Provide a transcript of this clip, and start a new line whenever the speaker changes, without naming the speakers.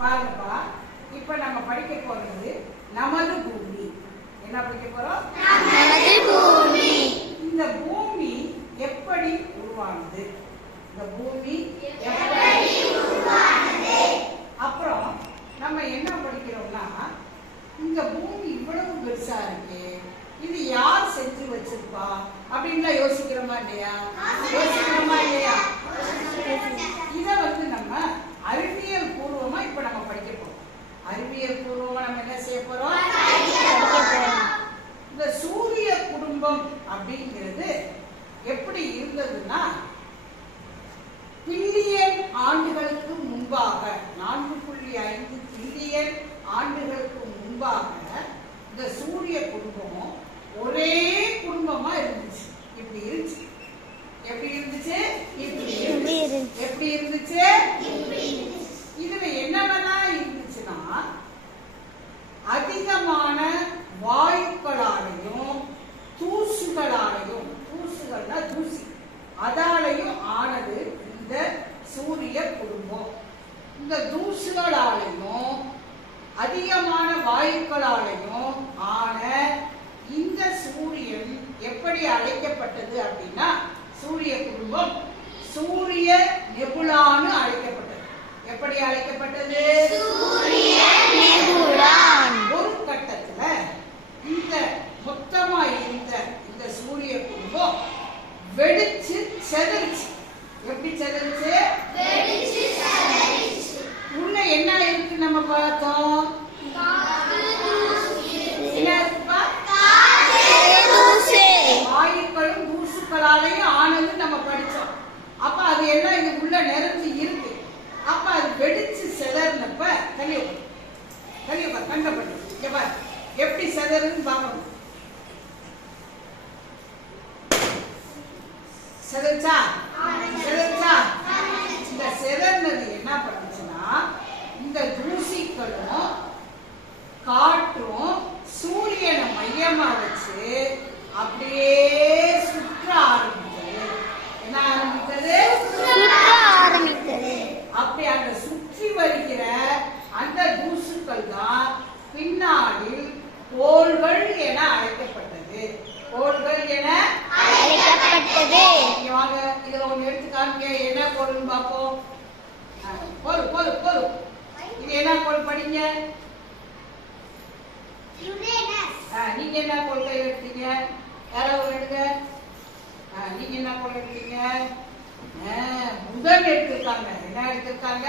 பாருங்கப்பா. இப்ப நம்ம படிக்க போறது நமது பூமி. என்ன படிக்க போறோம்?
நமது பூமி.
இந்த பூமி எப்படி உருவானது? இந்த பூமி எப்படி உருவானது? அப்புறம் நம்ம என்ன படிக்கிறோம்னா இந்த பூமி இவ்வளவு பெருசா இருக்கு இது யார் செஞ்சு வச்சிருப்பா? அப்படின்லாம் யோசிக்கிறோமா இல்லையா? யோசிக்கிறோமா இல்லையா இத வந்து நம்ம அறிவியல் பூர்வமா இப்ப நம்ம படிக்க போறோம் அறிவியல் பூர்வமா நம்ம என்ன செய்ய போறோம் இந்த சூரிய குடும்பம் அப்படிங்கிறது எப்படி இருந்ததுன்னா பில்லியன் ஆண்டுகளுக்கு முன்பாக நான்கு புள்ளி ஐந்து பில்லியன் ஆண்டுகளுக்கு முன்பாக இந்த சூரிய குடும்பம் ஒரே குடும்பமா இருந்துச்சு. இப்படி இருந்துச்சு. எப்படி இருந்துச்சு? இப்படி. எப்படி இருந்துச்சு? இதுல என்னவெல்லாம் இருந்துச்சுன்னா அதிகமான வாயுக்களாலையும் தூசுகளாலையும் தூசுகள்னா தூசி அதாலையும் ஆனது இந்த சூரிய குடும்பம் இந்த தூசுகளாலையும் அதிகமான வாயுக்களாலையும் ஆன இந்த சூரியன் எப்படி அழைக்கப்பட்டது அப்படின்னா சூரிய குடும்பம் சூரிய நெபுலான்னு அழைக்கப்பட்டது. எப்படி அழைக்கப்பட்டது? ஒரு கட்டத்துல இந்த மொத்தமா இருந்த இந்த சூரிய குடும்பம் வெடிச்சு செதறிச்சு எப்படி செதறிச்சு உள்ள என்ன இருக்கு நம்ம பார்த்தோம் என்ன இருக்குப்பா
தூசு
வாயுக்களும் தூசுக்களாலையும் ஆனது நம்ம படித்தோம் அப்ப அது எல்லாம் இது உள்ள நிறைஞ்சு இருக்கு. அப்ப அது வெடிச்சு செதறினப்ப தள்ளி உட்காரு தள்ளி உட்காரு கண்டப்பட்டு பாரு எப்படி செதறுன்னு பார்க்கணும். செதறிச்சா செதறிச்சா அந்த சுற்றி வருகிற அந்த தூசுக்கள் தான் பின்னாடி கோள்கள் என அழைக்கப்பட்டது. கோள்கள் என
அழைக்கப்பட்டது.
வாங்க இதுல ஒண்ணு எடுத்து காமிங்க. என்ன கோள்னு பார்ப்போம். போதும் போதும் போதும் இது என்ன கோள் படிங்க? நீங்க என்ன கோள் கையில் எடுத்தீங்க? யாராவது எடுங்க. நீங்க என்ன கோள் எடுத்தீங்க? எடுத்திருக்காங்க என்ன எடுத்திருக்காங்க